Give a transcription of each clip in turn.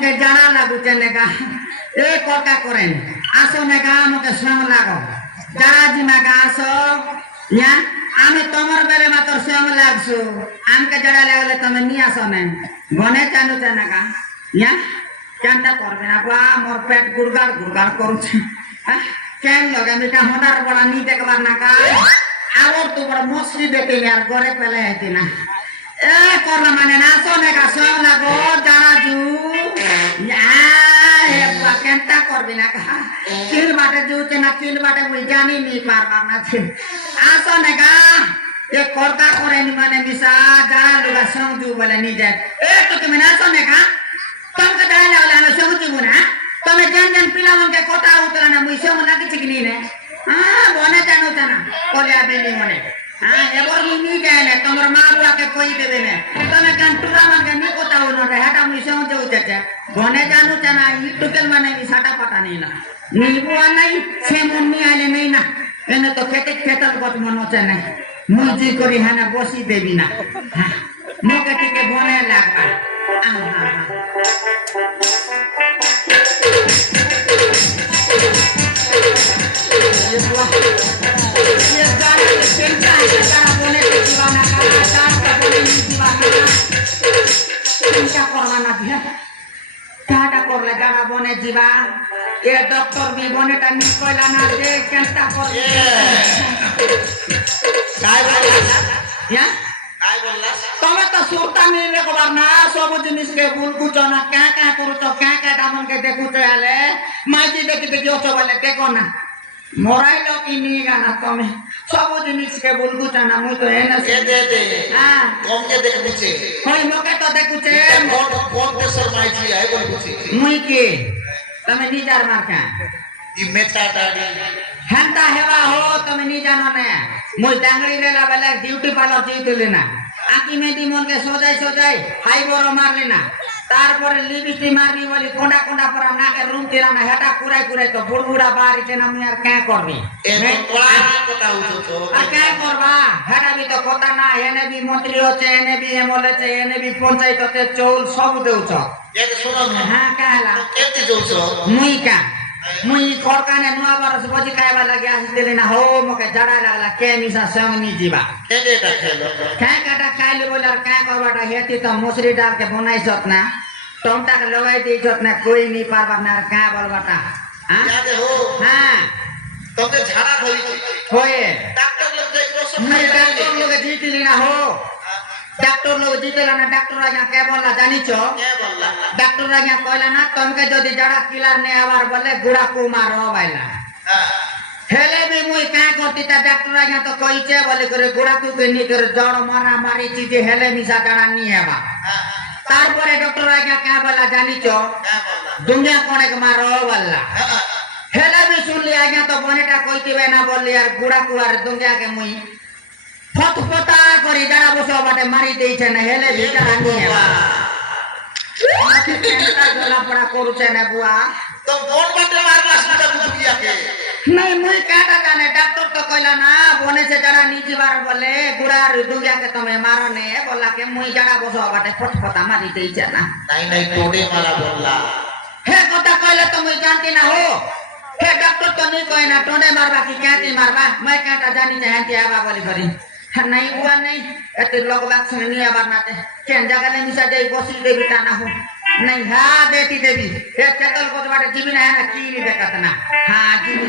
মোকে জানা লাগুছে নেগা এ কটা করেন আসো নেগা মোকে সঙ্গ লাগো যারা জিমা গা আসো ইয়া আমি তোমার বেলে মাত্র সঙ্গ লাগছো আমাকে যারা লাগলে তুমি নিয়ে আসো না বনে চানু চানাগা ইয়া কেনটা করবে না বা মোর পেট গুড়গাড় গুড়গাড় করছে কেন লগে মিটা হঠাৎ বড়া নি দেখবার না কা আগর তো বড় মছলি দেখে আর ঘরে পেলে হেতি না এ করলা মানে না সোনে কা সব লাগো যারা জু এ কেনটা করবি না কা কিল বাটে জুতে না কিল বাটে মুই জানি নি পারবা না ছে আসো না কা এ করতা করে নি মানে মিসা যারা লুগা সং জু বলে নি যায় এ তো তুমি না সোনে কা তোমাকে দাঁড়ালে বলে আমি সং জু না তুমি জান জান পিলা মনকে কথা উতরা না মুই সং লাগিছে কি নি নে বনে জানো জানা বলে আবেলি মনে এবার নি যায় না তোমার মা বুড়াকে কই দেবে না তুমি কান টুরা মাকে নি কথা হলো না হেটা মুই সং জু যাচ্ছে বনে জানো জানা ইটুকেল মানে নি সাটা পাটা নেই না নিবুয়া নাই সে মন নি আইলে নেই না এনে তো খেতে খেতাল কত মন হচ্ছে না মুই জি করি হানা বসি দেবি না মোকে টিকে বনে লাগবা করলে যারা বনে যাবা এ ডক্টর বি বনেটা নিজ কইলা না যে কেনটা করবে তুমি তো সুরতা মিলে কবার না সব জিনিসকে ভুল বুঝো না ক্যা ক্যা করুছ ক্যা ক্যা দামনকে দেখুছ আলে মাঝি দেখি দেখি অছ বলে দেখো না মরাইল কি নিয়ে গানা তুমি সব জিনিসকে ভুল বুঝো না মুই তো এনে হ্যাঁ কমকে দেখুছে হই মোকে তো দেখুছে কোন দেশের মাইছি আই বলুছি মুই কি তুমি নিজার মার্কা ই মেটা দাড়ি হেনতা হেবা হো তুমি নি জানো না মুই ডাঙ্গড়ি রেলা বেলা ডিউটি পার্লার যেতেলে না আকি মেদি মনকে সজাই সজাই হাই বড় মারলি না তারপরে লিপস্টিক মারবি বলি কোন্ডা কোন্ডা পরা নাকে রুম দিলা না হেটা কুড়াই কুড়াই তো বুড়বুড়া বাড়িতে না মুই আর কে করবি কথা উঠছো আর কে করবা হেটা বি তো কথা না এনে বি মন্ত্রী হচ্ছে এনে বি এমএলএ হচ্ছে এনে বি পঞ্চায়েত হচ্ছে চৌল সব দেউছ এতে শোনো হ্যাঁ কাহলা কেতে যাওছ মুই কা মুই খরকানে নুয়া বরস বজি খাইবা লাগি আসিলি না হো মকে জড়া লাগলা কে মিসা সঙ্গনি জিবা কেটা খেলো কাটা খাইলে বলে আর কা করবাটা হেতি তো মুসরি ডালকে বনাইছত না টমটাকে লগাই দিছত না কই নি পারবা না আর কা বলবাটা হ্যাঁ যাতে হো হ্যাঁ তোকে ঝাড়া ধরিছি হয়ে ডাক্তার লোক যাইলো সব মুই ডাক্তার লগে জিতিলি না হো ডাক্তার লোক জিতেলা না ডাক্তার আজ্ঞা কে বললা জানিছো কে বললা ডাক্তার আজ্ঞা কইলা না তোমাকে যদি জড়া কিলার নে আবার বলে গুড়া কুমার বাইলা হেলে বি মুই কা করতি তা ডাক্তার আজ্ঞা তো কইছে বলে করে গুড়া কুকে নি করে জড় মারা মারি চিজে হেলে মিশা জড়া নিয়ে আবা তারপরে ডক্টর আজ্ঞা কা বলা জানিছো কে বললা দুনিয়া কোনেক মারো বললা হেলে বি শুনলি আজ্ঞা তো বনেটা কইতিবে না বললি আর গুড়া কুয়ার দুনিয়াকে মুই ফটফটা করে যারা বসে বাটে মারি দিয়েছে না হেলে বি জড়া নিয়ে আবা আমাকে কেনটা জ্বলা পড়া করছে না বুয়া তো কোন বাটে মারলা সেটা বুঝিয়াকে नहीं मुई काटा जाने डॉक्टर तो कहला ना बोने से जरा नीचे बार बोले गुड़ा दुनिया के तुम्हें मारो ने बोला के मुई जरा बसो बाटे फटफटा मारी दे जाना नहीं टोडे मारा बोलला हे कोता कहले तो मुई जानती ना हो हे डॉक्टर तो नहीं कहे ना टोडे मारबा की क्या ती मारबा मैं काटा जानी चाहती आबा बोली करी नहीं हुआ नहीं एते लोग बात सुननी आबा नाते केन जगह ने मिसा जाई बसी देवी ताना हो नहीं हाँ देती देवी हे चतल को बाटे जीवी ना है ना की नहीं देखत ना हाँ जीवी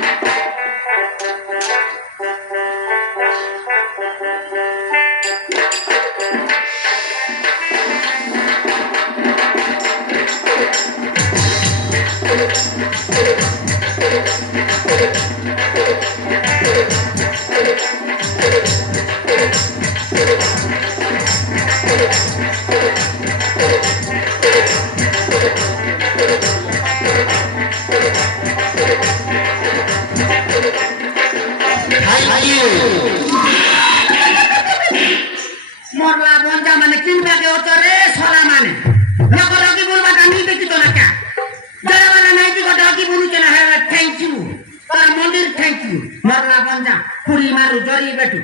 मोरला बोंजा माने किनबा के ओतो रे सोला माने लोग लगी बोलबा का नहीं देखी तो ना क्या जरा वाला नहीं की गोटा की बोलू चला है थैंक यू तारा मंदिर थैंक यू मोरला बोंजा पूरी मारू जरी बेटू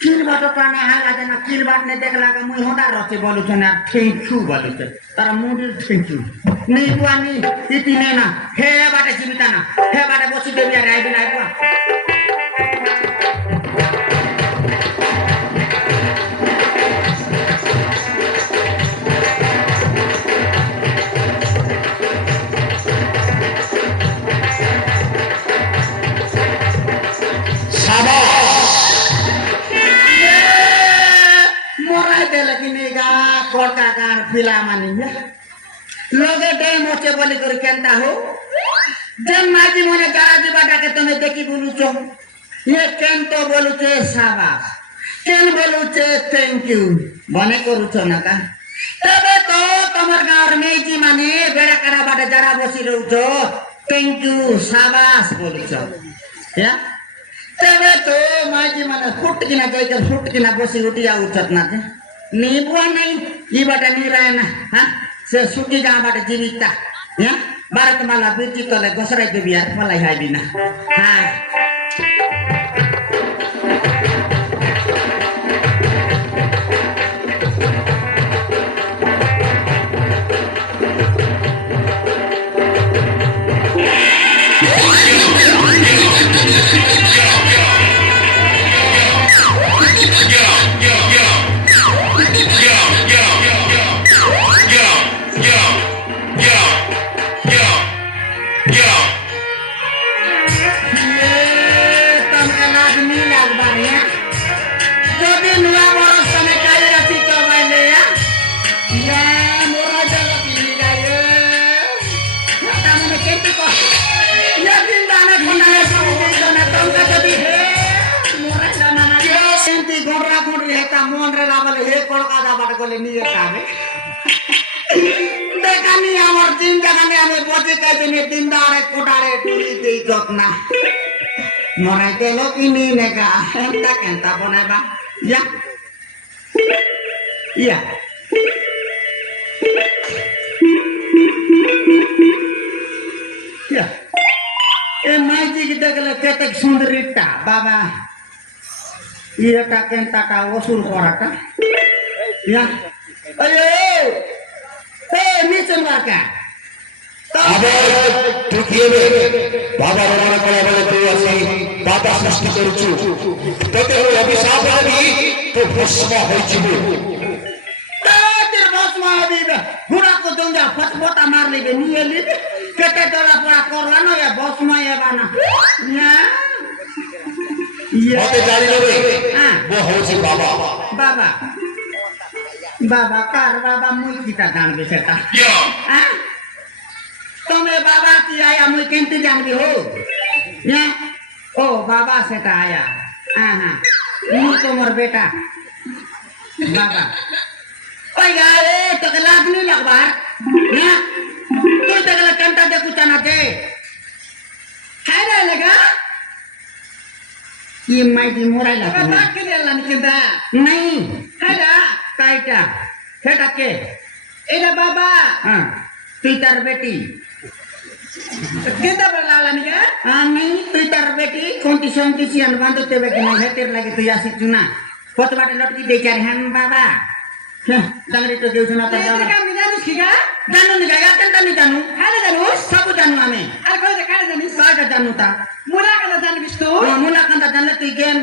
किनबा ফটো টানে হালা যেন কিল বাটনে দেখলা মুই হোঁটা রচে বলুছেন আর থ্যাংক ইউ বলুছে তারা মুডির থ্যাংক ইউ নেই বুয়ানি ইতি নে না হে বাটে জীবিতা না হে বাটে বসি দেবি আর আইবি না বুয়া morai dele kini ga korka kar pila mani ya loge dai moche boli kor kenta ho jan maji mone garaji bada ke tome deki bulucho ye kento boluche sabas ken boluche thank you bane korucho na ka তবে তো তোমার গাঁর মেয়েজি মানে বেড়া কারা বাটে যারা বসি রয়েছ থ্যাংক ইউ সাবাস বলছ হ্যাঁ তবে তো মাইজি মানে ফুট কিনা জায়গা ফুট কিনা বসি উঠিয়া উঠত না নিবুয়া নাই ই বাটে নিরায় না হ্যাঁ সে সুটি যা বাটে জীবিতা হ্যাঁ ভারত মালা বীরজি তলে গসরাই দেবি আর মালাই হাইবি না হ্যাঁ দেখানি আমার দিন দেখানি আমি বসে কাজে দিন দাঁড়ে কোটারে টুরি দিই যত্না মনে গেল কিনি নেগা এমতা কেনতা বনাইবা ইয়া ইয়া ইয়া এ মাইজি কি দেখলে কেতে সুন্দরীটা বাবা ইয়েটা কেনতাটা ওসুর করাটা ইয়া ayo hey mission warga আবার তুই কি হবে বাবার মনে করে বলে তুই আসি বাধা সৃষ্টি করছু তোতে ওই অভিশাপ হবি তো ভস্ম হইছিবি তোর ভস্ম হবি ঘোড়া কো দঙ্গা ফটফটা মার লিবে নিয়ে লিবে কেটে তোলা পড়া করলা না এ ভস্ম এবা না মতে জানি লবে ও হচ্ছে বাবা বাবা বাবা কার বাবা মুই কিটা জানবে সেটা হ্যাঁ তুমি বাবা কি আয়া মুই কেনতে জানবি হো হ্যাঁ ও বাবা সেটা আয়া হ্যাঁ হ্যাঁ মুই তোমার বেটা বাবা ওই গায়ে তোকে লাগনি লাগবার হ্যাঁ তুই দেখলে কেনটা দেখু চানাতে হ্যাঁ না লাগা ये माइटी मोराई ला पता के देला निकदा नहीं हेडा काईटा हेडा के एडा बाबा हां तुई तार बेटी केदा बलाला निका हां नहीं तुई तार बेटी कोंती सोंती सियान बांधते बेटी नहीं हेतेर लागे तुई आसी चुना फोट बाटे लटकी दे चार हम बाबा डांगरी तो देउ सुना पर जाओ काम जानु छिगा जानु नि गाया केनता नि जानु खाले जानु सब जानु आमे आर कोइ काले जानु सागा जानु ता मुला कला जानु बिस्तो मुला कंदा जानले तुई गेम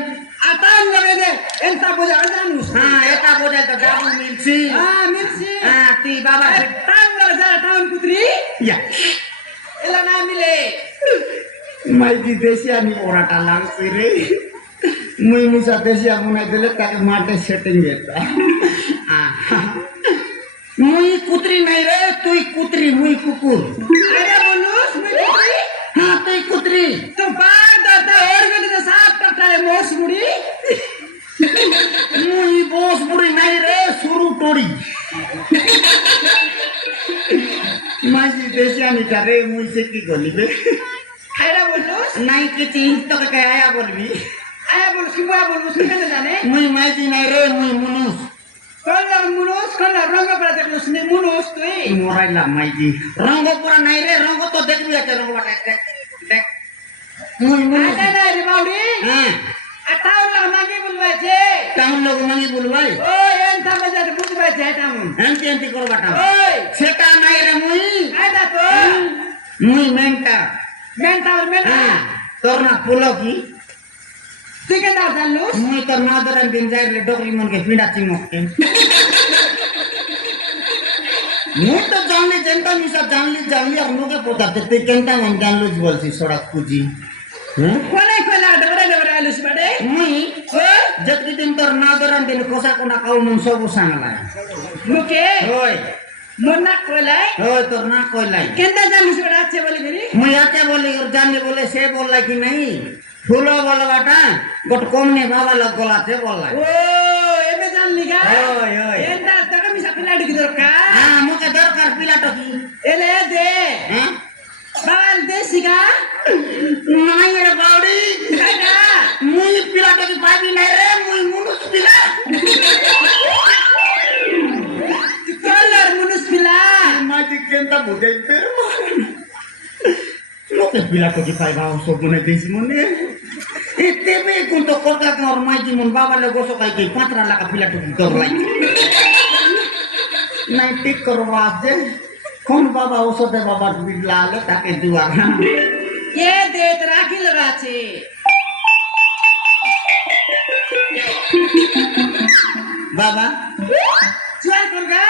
आतान लगे दे एंता बोजा जानु हां एता बोजा त जाबु मिलसी हां मिलसी हां तुई बाबा तान लगे जा टाउन कुतरी या एला ना मिले माइजी देशिया नि ओराटा लागसी रे मुई मुसा देशिया मुना देले ताके माटे सेटिंग हेता मुई कुतरी नहीं रे तुई कुतरी मुई कुकुर अरे बोलूस मुई कुतरी हां तुई कुतरी तो बार दादा और गने तो साफ टटाले मोस बुड़ी मुई बोस बुड़ी नहीं रे सुरु टोड़ी माजी देशिया नि करे मुई से की गोली बे अरे बोलूस नहीं किची तो के आया बोलबी आया बोल सिवा बोलूस के जाने मुई माजी नहीं रे मुई मुनुस Kalau mulus, kalau rongga pada terus ni mulus tu. Murai lah maiji. Rongga pura naik re, rongga tu dek dia ke rongga dek dek. Mulus. Ada dah di bawah ni. Atau lah magi mulus je. Town লোক মাঙ্গি বলবাই ওই এনটা বাজার বুঝবাই যেটা মন এমতি এমতি করবাটা ওই সেটা নাই রে মুই আইদা তো মুই মেনটা মেনটা আর মেনা হ্যাঁ তোর না ফুলো কি তুই কে দাও জানলু মুই তোর না ধরেন দিন যাই রে ডগরি মনকে পিড়া চিমককে মুই তো জানলি যেনটা মিশা জানলি আর মুখে পোতাতে তুই কেনটা মন জানলুস বলছি সড়ক পুজি হ্যাঁ কোনে কোলা ডবরে ডবরে আলুস বাডে মুই ওই যতকি দিন তোর না ধরেন দিন কোসা কোনা কাউ মন সব সাংলাই মুকে ওই মন্না কোলাই ওই তোর না কইলাই কেনটা জানিস বাডে আছে বলি গরি মুই আতে বলি ওর জানলি বলে সে বললা কি নাই ফুলো বলবাটা গোট কমনে বাবা লোক গলাতে বললাই ও এবে জানলি গা ওই ওই এনটা টাকা মিশা পিলাডি কি দরকার হ্যাঁ মুখে দরকার পিলাটো কি এলে দে হ্যাঁ বাল দেশি গা নাই রে বাউড়ি কাইডা মুই পিলাটো কি পাবি নাই রে মুই মুনুস পিলা কলার মুনুস পিলা মাটি কেনটা বুঝাইতে লোকে পিলাটো কি পাইবা সব মনে দেশি মনে তেবে কোন তো কলকা কার মাইটি মন বাবা লে গোসো কাই কি 5 লাখ পিলাটো কি তোর লাই নাই ঠিক করবা আছে কোন বাবা ওষুধে বাবা বিড়লালে তাকে দুয়া এ দে তোরা কি লাগাছে বাবা চুয়াল করগা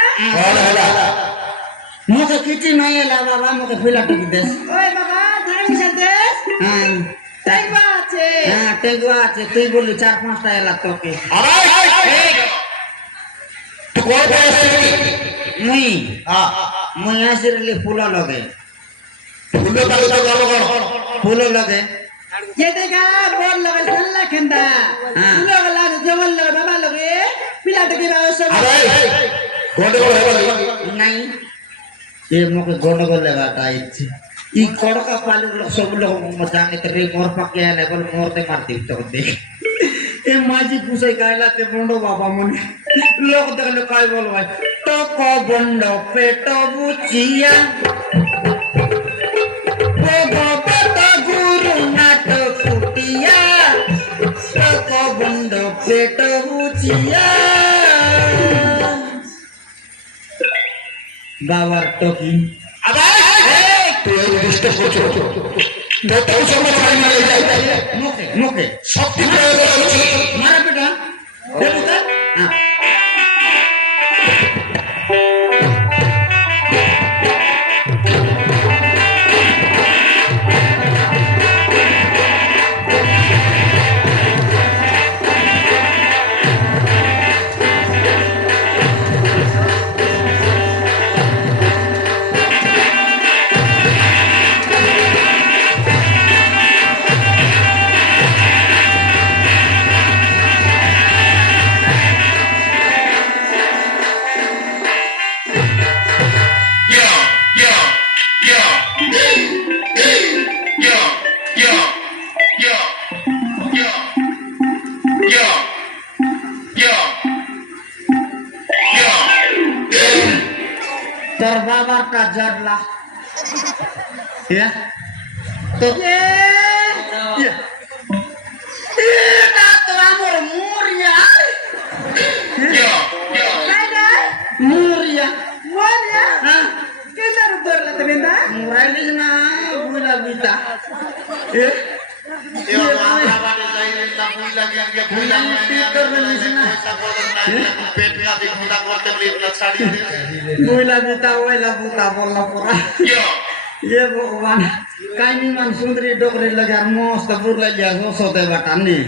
মুখে কিছু নাই এলা বাবা মুখে পিলাটো কি দেশ ওই বাবা টাকা মিশা দেশ হ্যাঁ টাইবা আছে হ্যাঁ টেগুয়া আছে তুই বললি 4-5টা এলা তোকে তুই কোন বয়সে মুই হ্যাঁ মুই আসিরলি ফুল লগে ফুলে তালে তো গরম গরম ফুল লগে ये देखा बोल लगा सल्ला खेंदा हाँ। लोग ला जवल लगा बाबा लगे पिला टके बाबा सब আরে গন্ডগোল হবে নাই এ মুখে গন্ডগোল লাগাটা ইচ্ছে ই কড়কা পালু সব লোক জানে তো রে মোর পাকে আলে বল মোরতে মারতে তো দেখ এ মাঝি পুষাই গাইলাতে বন্ড বাবা মনে লোক দেখলে কয় বলবাই টক বন্ড পেট বুচিয়া গুরু নাটক ফুটিয়া টক বন্ড পেট বুচিয়া বাবার টকি তুই এই ডিস্টার্ব করছো তো তো সময় ছাড়ি না যাই মুখে মুখে শক্তি প্রয়োগ করছি মারা বেটা বেটা হ্যাঁ তোর বাবারটা জড়লা তো এটা তো আমার মুরিয়া कायदा মুরিয়া मोरिया হ্যাঁ केंदा रुपर ला तबेंदा মুরাইলিস না বুলা বিতা এ এ আমরা বাড়ি যাইলে না বুইলা গিয়া বুইলা পেট কাটি মুন্ডা করতে বলি ছাড়ি দে বুলা বিতা ওইলা বুতা বললা পড়া ये भगवान काई मान सुंदरी डोकरी लगे और मस्त बुरला लिया हो सोते बटा नहीं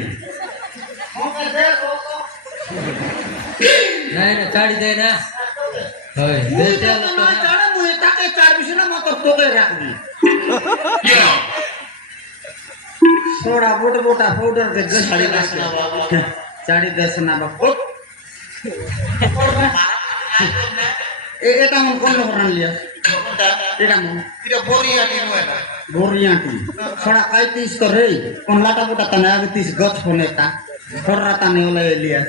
नाही ना चाडी दे ना होय दे त्याला ना चाडे मुई ताके चार बिसना मत तोके राख दी सोडा बोट बोटा पाउडर के गसाड़ी दस चाड़ी दस ना बाप এটা মন কোন লোক লিয়া এটা মন এটা বড়িয়া দিন হয় না गोरियाटी थोड़ा आई तीस तो रे कौन लाटा बोटा तना आगे तीस गच होने ता थोड़ा ताने वाला लिया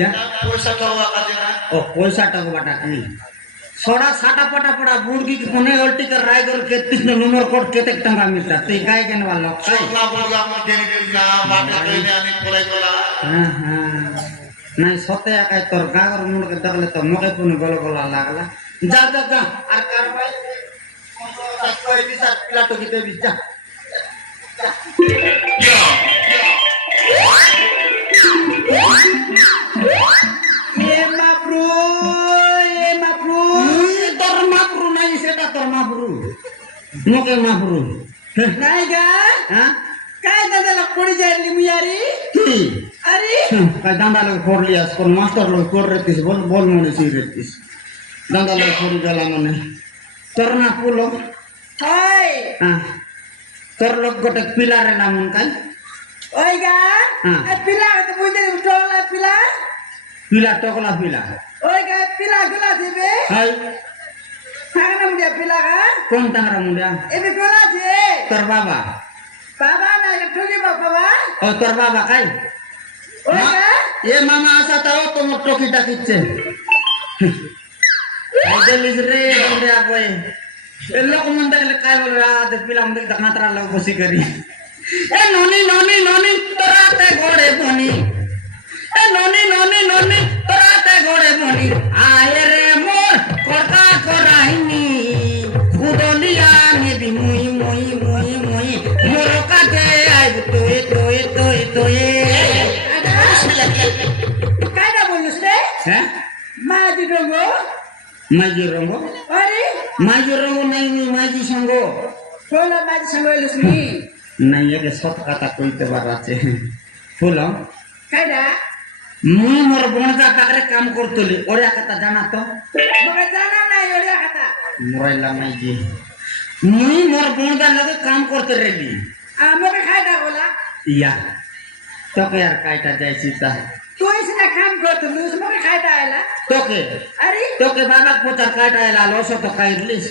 या পয়সা তো কাজে না ओ पैसा टक बाटा की थोड़ा साटा पटा पड़ा बुड़गी की कोने उल्टी कर रायगढ़ के 30 ने नंबर कोड केते टंगा मिलता ते गाय केन वाला काई সবলা বলগা আমার দেরি দিল না বাটা কইলে আমি পড়াই গলা हां हां নাই সতে একাই তোর গাগর মুড়কে দেখলে তো মকে পুনি গল গলা লাগলা যা যা যা আর কার ভাই কই দিস আর পিলা টকি দেবি যা এ মাপ্রু তোর মাপুরু নাই সেটা তোর মাপুরু মকে মাপুরু নাই গা হ্যাঁ काय दादाला कोणी जायली मुयारी কি अरे काय दांडा लोक फोडली आज कोण मास्टर लोक कोर रेतीस बोल बोल म्हणे सी रेतीस दांडा लोक फोडी गेला म्हणे तर ना पुलो हाय हा तर लोक गोटे पिला रे ना म्हणून काय ओय गा हा. ए पिला तो बुझे उठवला पिला पिला टोकला पिला ओय गा पिला गुला देबे हाय सांगना मुझे पिला गा कोण टांगरा मुंड्या एबे गुला दे तर बाबा बाबा नाही ठोकी बाबा ओ तर बाबा काय ओय गा ये मामा असा तर तो मग टोकी टाकीचे काय दिलीस रे मुंड्या बोय ए लोक म्हणतात काय बोल ते पिला म्हणतात मात्रा लाव बसी करी ए नोनी नोनी नोनी तोराते घोडे बोनी ए नोनी नोनी नोनी तोराते घोडे बोनी आये रे मोर कोटा कोराइनी उदलिया ने भी मुई मुई मुई मुई मोर काटे आइ तोय तोय तोय तोय काय ना बोलूस रे हैं माझी डोंगो माझी रंगो अरे माझी रंगो नाही मी माझी संगो बोला माझी सांगलोस मी नाही एक सत कथा कइते बाराचे फुल काय ना मुई मोर बणजा पाखरे काम करतली ओड्या कथा जाना तो मग जाणार नाही एवढ्या खाता मोरायला माहिती मुई मोर बणजा लगे काम करते रेली मग काय ना बोला या तो के यार कायटा जायची ता तू इसना काम करतो लूस मग काय आयला तो अरे के बाबा पोतर कायटा आला लोसो तो कायरलीस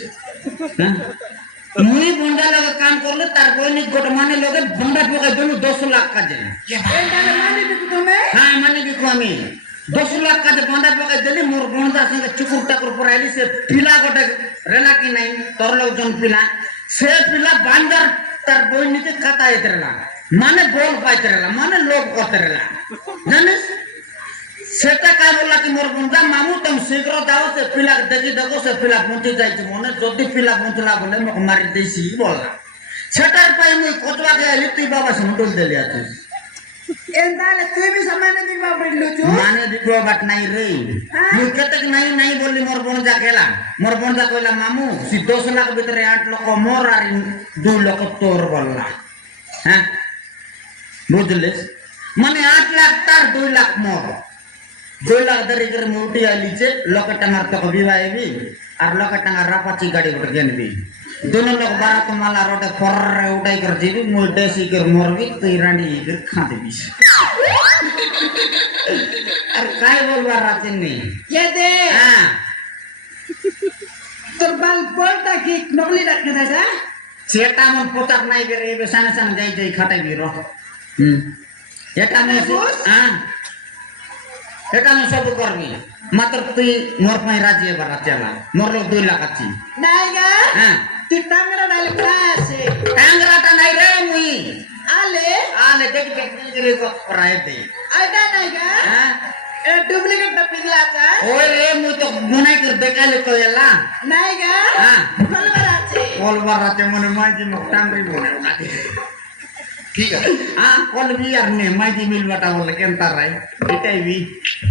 मुई बणजा लगे काम करले तार कोइनी गोट माने लगे बंडा पोके दोनो 200 लाख का दे एंडाला माने भी तुम्ही हां माने बिको आमी 200 लाख का दे बंडा पोके देली मोर बणजा संगे चुकुर टाकुर पराइली से पिला गोटे रेला की नहीं तोर लोग जन पिला से पिला बांदर तार कोइनी के खाता इतरला माने बोल पाइतरला माने लोग करतरला জানিস সেটা কাই বললা কি মোর বন্ধা মামু তুমি শীঘ্র দাও সে পিলা দেখি দেখো সে পিলা পৌঁছে যাইছে মনে যদি পিলা পৌঁছলা বলে মোক মারি দেইছি বললা সেটার পাই মুই কতবা গেলি তুই বাবা সুন্দর দেলি আছিস एंडाला तू भी सामान्य भी बाबरिलो छु মানে দিব বাট নাই রে মুই কেতক নাই নাই বললি মোর বন্ধা গেলা মোর বন্ধা কইলা মামু সি 10 লাখ ভিতরে 8 লক্ষ মোর আর 2 লক্ষ তোর বললা হ্যাঁ বুঝলিস মানে 8 লাখ তার 2 লাখ মোর 2 লাখ ধরে করে মোটি আলিছে লক্ষ টাকার তো বিবাহ বি আর লক্ষ টাকার রাপাচি গাড়ি উঠে গেনবি दोनों लोग बारात माला रोटे फर उठाई कर जीवी मुल्टे सी कर मोरगी तुई रानी कर खा देबी अरे काय बोलवा राते में ये दे हां তোর বাল বলটা কি নকলি রাখতে দাদা सेटा मन पोतार नाही बेरे बे सान सान जाई जाई खटाई बी रो एटा में हां एटा में सब करबी मात्र तुई मोर पाई राजी बरा चला मोर लोग 2 लाख अच्छी নাই গা हां তুই টাঙ্গরা ডালে ক্লাসে टांगराटा नाही रे मुई আলে आले देख देख रे को राय दे আইটা নাই গা हां এ ডুপ্লিকেট টা পিগলাটা ओए रे मुई तो गुनाई कर देखाले तो एला নাই গা हां কলবার আছে कॉल बाराते मने माजी मक्तान रे बोले आदि ঠিক আছে हां कॉल भी यार ने माजी मिल बटा बोले केनता राय एटाई भी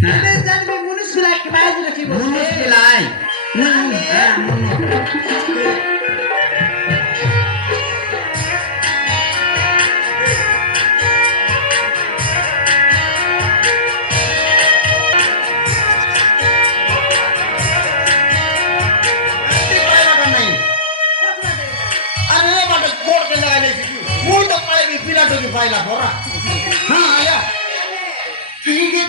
हां এবে জানবি মুনিশ গুলা কি বাজি রাখি বসে मुश्किल आए हां अरे बाटे कोड के लगा ले मुई तो पाए भी पिला तो की फाइला बोरा हां आया ठीक है